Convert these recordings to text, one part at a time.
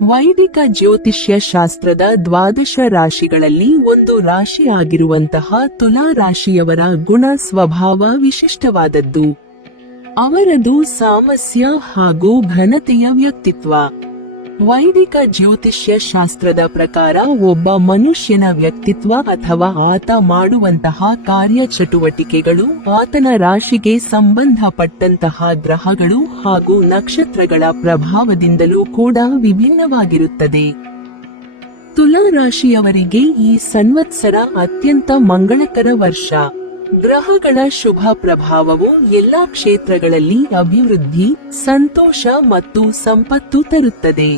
ವೈದಿಕ ಜ್ಯೋತಿಷ್ಯ ಶಾಸ್ತ್ರದ 12 ರಾಶಿಗಳಲ್ಲಿ ಒಂದು ರಾಶಿ ಆಗಿರುವಂತಹ ತುಲಾ ರಾಶಿಯವರ ಗುಣ ಸ್ವಭಾವ ವಿಶಿಷ್ಟವಾದದ್ದು. ಅವರದು ಸಾಮಸ್ಯ ಹಾಗೂ ಘನತೆಯ ವ್ಯಕ್ತಿತ್ವ. ವೈದಿಕ ಜ್ಯೋತಿಷ್ಯ ಶಾಸ್ತ್ರದ ಪ್ರಕಾರ ಒಬ್ಬ ಮನುಷ್ಯನ ವ್ಯಕ್ತಿತ್ವ ಅಥವಾ ಆತ ಮಾಡುವಂತಹ ಕಾರ್ಯಚಟುವಟಿಕೆಗಳು ಆತನ ರಾಶಿಗೆ ಸಂಬಂಧಪಟ್ಟಂತಹ ಗ್ರಹಗಳು ಹಾಗೂ ನಕ್ಷತ್ರಗಳ ಪ್ರಭಾವದಿಂದಲೂ ಕೂಡ ವಿಭಿನ್ನವಾಗಿರುತ್ತದೆ. ತುಲಾ ರಾಶಿಯವರಿಗೆ ಈ ಸಂವತ್ಸರ ಅತ್ಯಂತ ಮಂಗಳಕರ ವರ್ಷ. ಗ್ರಹಗಳ ಶುಭ ಪ್ರಭಾವವು ಎಲ್ಲಾ ಕ್ಷೇತ್ರಗಳಲ್ಲಿ ಅಭಿವೃದ್ಧಿ, ಸಂತೋಷ ಮತ್ತು ಸಂಪತ್ತು ತರುತ್ತದೆ.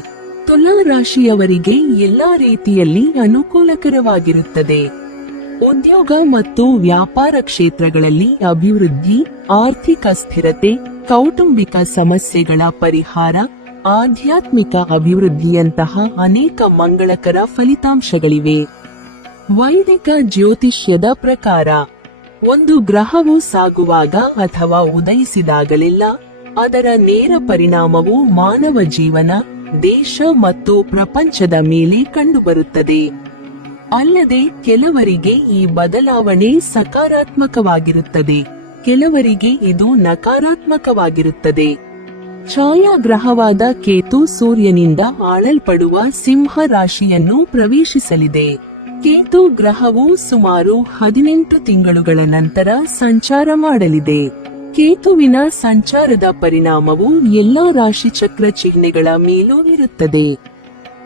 ತುಲಾ ರಾಶಿಯವರಿಗೆ ಎಲ್ಲಾ ರೀತಿಯಲ್ಲಿ ಅನುಕೂಲಕರವಾಗಿರುತ್ತದೆ. ಉದ್ಯೋಗ ಮತ್ತು ವ್ಯಾಪಾರ ಕ್ಷೇತ್ರಗಳಲ್ಲಿ ಅಭಿವೃದ್ಧಿ, ಆರ್ಥಿಕ ಸ್ಥಿರತೆ, ಕೌಟುಂಬಿಕ ಸಮಸ್ಯೆಗಳ ಪರಿಹಾರ, ಆಧ್ಯಾತ್ಮಿಕ ಅಭಿವೃದ್ಧಿಯಂತಹ ಅನೇಕ ಮಂಗಳಕರ ಫಲಿತಾಂಶಗಳಿವೆ. ವೈದಿಕ ಜ್ಯೋತಿಷ್ಯದ ಪ್ರಕಾರ ಒಂದು ಗ್ರಹವು ಸಾಗುವಾಗ ಅಥವಾ ಉದಯಿಸಿದಾಗಲೆಲ್ಲ ಅದರ ನೇರ ಪರಿಣಾಮವು ಮಾನವ ಜೀವನ, ದೇಶ ಮತ್ತು ಪ್ರಪಂಚದ ಮೇಲೆ ಕಂಡುಬರುತ್ತದೆ. ಅಲ್ಲದೆ ಕೆಲವರಿಗೆ ಈ ಬದಲಾವಣೆ ಸಕಾರಾತ್ಮಕವಾಗಿರುತ್ತದೆ, ಕೆಲವರಿಗೆ ಇದು ನಕಾರಾತ್ಮಕವಾಗಿರುತ್ತದೆ. ಛಾಯಾಗ್ರಹವಾದ ಕೇತು ಸೂರ್ಯನಿಂದ ಆಳಲ್ಪಡುವ ಸಿಂಹ ರಾಶಿಯನ್ನು ಪ್ರವೇಶಿಸಲಿದೆ. ಕೇತು ಗ್ರಹವು ಸುಮಾರು 18 ತಿಂಗಳುಗಳ ನಂತರ ಸಂಚಾರ ಮಾಡಲಿದೆ. ಕೇತುವಿನ ಸಂಚಾರದ ಪರಿಣಾಮವು ಎಲ್ಲಾ ರಾಶಿಚಕ್ರ ಚಿಹ್ನೆಗಳ ಮೇಲೂ ಇರುತ್ತದೆ.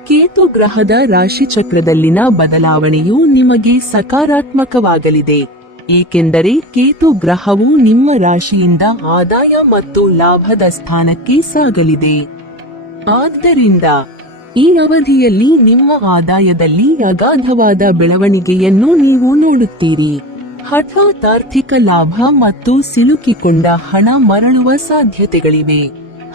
ಕೇತು ಗ್ರಹದ ರಾಶಿಚಕ್ರದಲ್ಲಿನ ಬದಲಾವಣೆಯು ನಿಮಗೆ ಸಕಾರಾತ್ಮಕವಾಗಲಿದೆ, ಏಕೆಂದರೆ ಕೇತು ಗ್ರಹವು ನಿಮ್ಮ ರಾಶಿಯಿಂದ ಆದಾಯ ಮತ್ತು ಲಾಭದ ಸ್ಥಾನಕ್ಕೆ ಸಾಗಲಿದೆ. ಆದ್ದರಿಂದ ಈ ಅವಧಿಯಲ್ಲಿ ನಿಮ್ಮ ಆದಾಯದಲ್ಲಿ ಅಗಾಧವಾದ ಬೆಳವಣಿಗೆಯನ್ನು ನೀವು ನೋಡುತ್ತೀರಿ. ಹಠಾತ್ ಆರ್ಥಿಕ ಲಾಭ ಮತ್ತು ಸಿಲುಕಿಕೊಂಡ ಹಣ ಮರಳುವ ಸಾಧ್ಯತೆಗಳಿವೆ.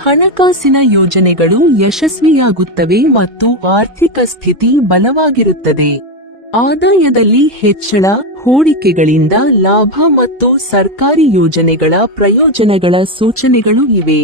ಹಣಕಾಸಿನ ಯೋಜನೆಗಳು ಯಶಸ್ವಿಯಾಗುತ್ತವೆ ಮತ್ತು ಆರ್ಥಿಕ ಸ್ಥಿತಿ ಬಲವಾಗಿರುತ್ತದೆ. ಆದಾಯದಲ್ಲಿ ಹೆಚ್ಚಳ, ಹೂಡಿಕೆಗಳಿಂದ ಲಾಭ ಮತ್ತು ಸರ್ಕಾರಿ ಯೋಜನೆಗಳ ಪ್ರಯೋಜನಗಳ ಸೂಚನೆಗಳು ಇವೆ.